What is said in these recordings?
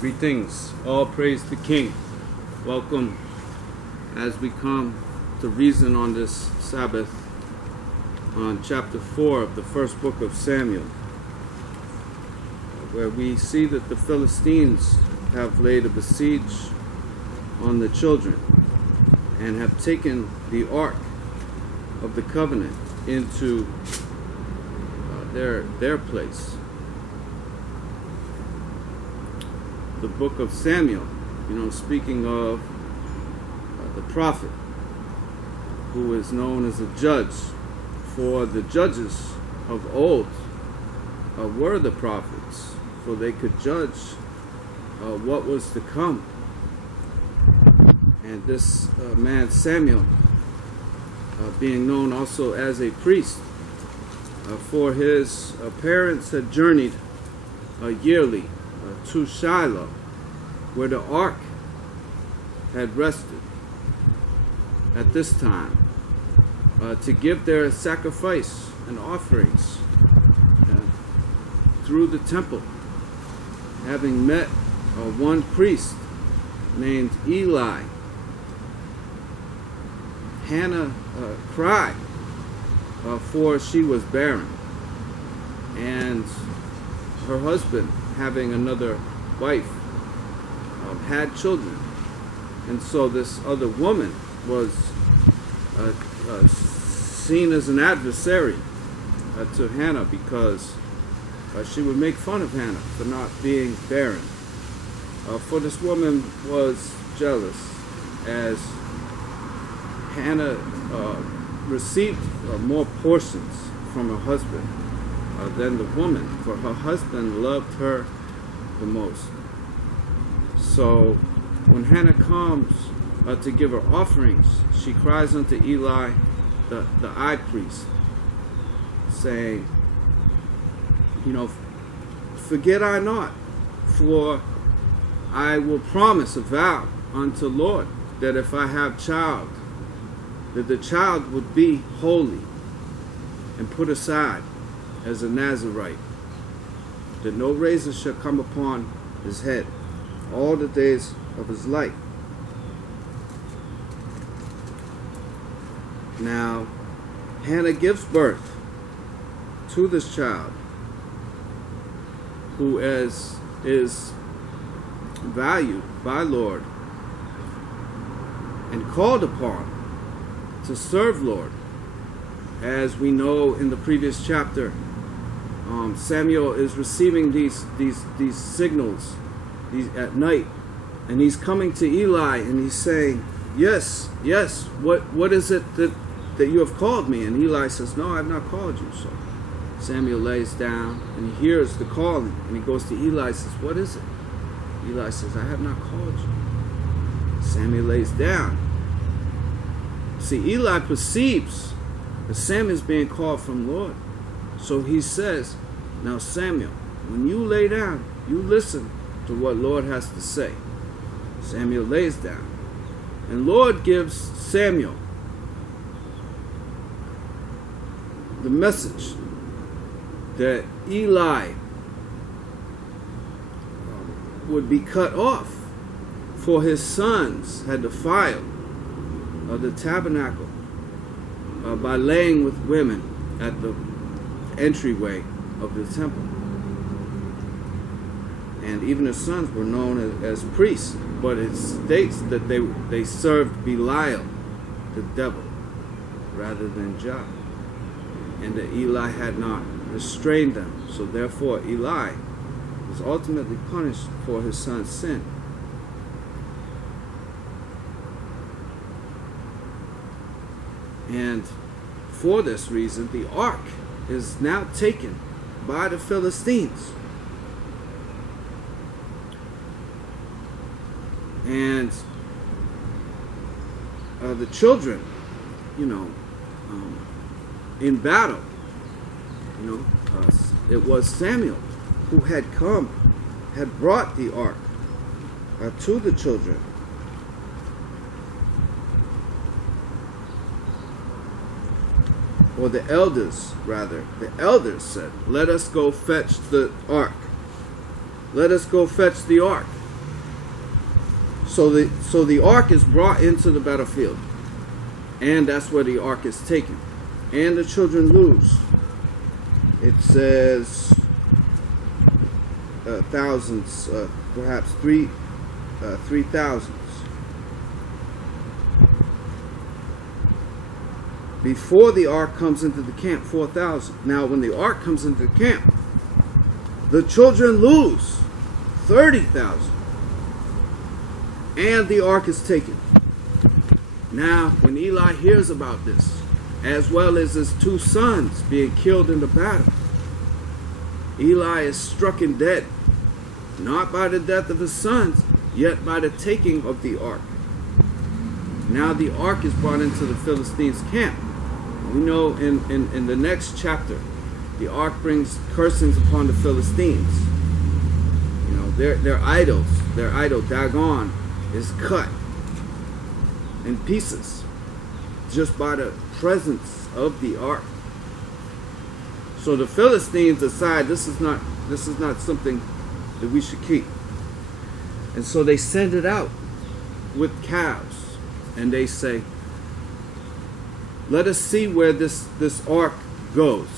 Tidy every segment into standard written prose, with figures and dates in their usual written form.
Greetings, all praise the King. Welcome as we come to reason on this Sabbath on chapter 4 of the first book of Samuel, where we see that the Philistines have laid a besiege on the children and have taken the Ark of the Covenant into their place. The book of Samuel, speaking of the prophet, who is known as a judge, for the judges of old were the prophets, for they could judge what was to come. And this man Samuel, being known also as a priest, for his parents had journeyed yearly to Shiloh, where the ark had rested at this time, to give their sacrifice and offerings through the temple, having met one priest named Eli. Hannah cried, for she was barren, and her husband, having another wife, had children, and so this other woman was seen as an adversary to Hannah, because she would make fun of Hannah for not being barren. For this woman was jealous, as Hannah received more portions from her husband than the woman, for her husband loved her the most. So when Hannah comes to give her offerings, she cries unto Eli, the high priest, saying, forget I not, for I will promise a vow unto Lord, that if I have child, that the child would be holy and put aside as a Nazarite, that no razor shall come upon his head all the days of his life. Now, Hannah gives birth to this child, who is valued by Lord and called upon to serve Lord. As we know in the previous chapter, Samuel is receiving these signals at night, and he's coming to Eli and he's saying, yes, what is it that you have called me? And Eli says, no, I have not called you. So Samuel lays down and he hears the calling, and he goes to Eli and says, what is it? Eli says, I have not called you. Samuel lays down. See, Eli perceives that Samuel is being called from Lord. So he says, now Samuel, when you lay down, you listen to what Lord has to say. Samuel lays down. And Lord gives Samuel the message that Eli would be cut off, for his sons had defiled the tabernacle by laying with women at the entryway of the temple. And even his sons were known as priests, but it states that they served Belial, the devil, rather than Jah, and that Eli had not restrained them. So therefore Eli was ultimately punished for his son's sin. And for this reason, the ark is now taken by the Philistines. And the children, in battle, it was Samuel who had brought the ark to the children. Or the elders said, let us go fetch the ark. Let us go fetch the ark. So the ark is brought into the battlefield, and that's where the ark is taken, and the children lose. It says thousands, perhaps 3,000. Before the ark comes into the camp, 4,000. Now, when the ark comes into the camp, the children lose 30,000, and the ark is taken. Now, when Eli hears about this, as well as his 2 sons being killed in the battle, Eli is stricken dead, not by the death of his sons, yet by the taking of the ark. Now the ark is brought into the Philistines' camp. We know in the next chapter, the ark brings cursings upon the Philistines. You know, their idols, their idol Dagon is cut in pieces just by the presence of the ark. So the Philistines decide this is not something that we should keep. And so they send it out with calves, and they say, let us see where this ark goes.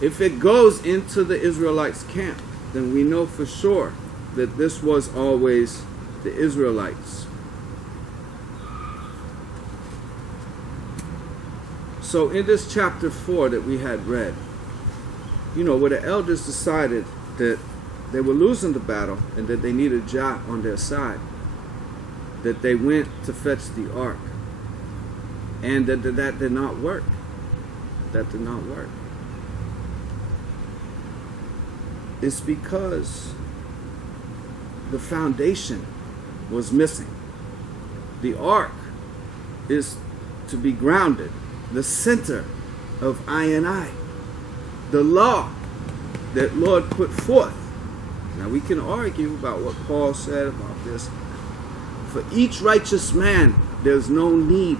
If it goes into the Israelites' camp, then we know for sure that this was always the Israelites. So in this chapter 4 that we had read, you know, where the elders decided that they were losing the battle and that they needed Jah on their side, that they went to fetch the ark, and that did not work. That did not work. It's because the foundation was missing. The ark is to be grounded, the center of I, the law that Lord put forth. Now we can argue about what Paul said about this. For each righteous man, there's no need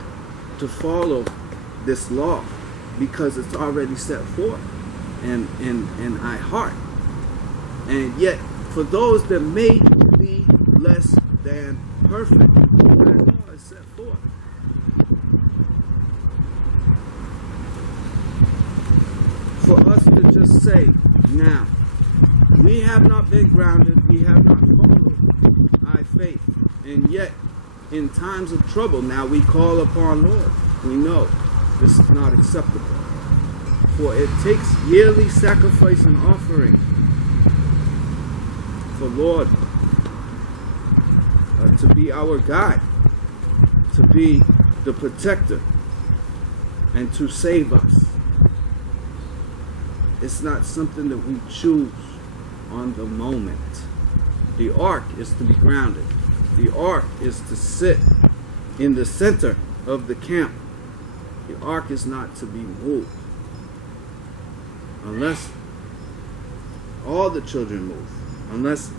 to follow this law because it's already set forth in I heart. And yet, for those that may be less than perfect, that law is set forth. For us to just say, now, we have not been grounded, we have not followed our faith, and yet, in times of trouble, now we call upon Lord. We know this is not acceptable. For it takes yearly sacrifice and offering for Lord to be our guide, to be the protector, and to save us. It's not something that we choose on the moment. The ark is to be grounded. The ark is to sit in the center of the camp. The ark is not to be moved unless all the children move, unless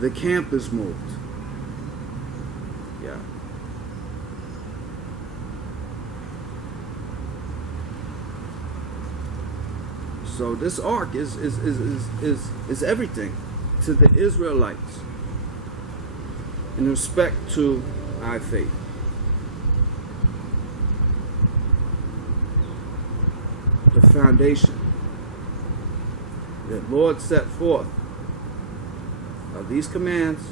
the camp is moved. Yeah. So this ark is everything to the Israelites in respect to our faith. The foundation that Lord set forth of these commands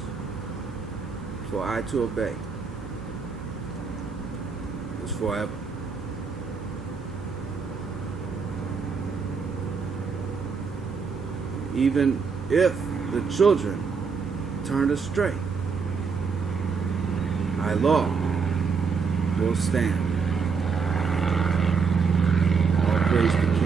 for I to obey is forever. Even if the children turn astray, my law will stand. All praise to King.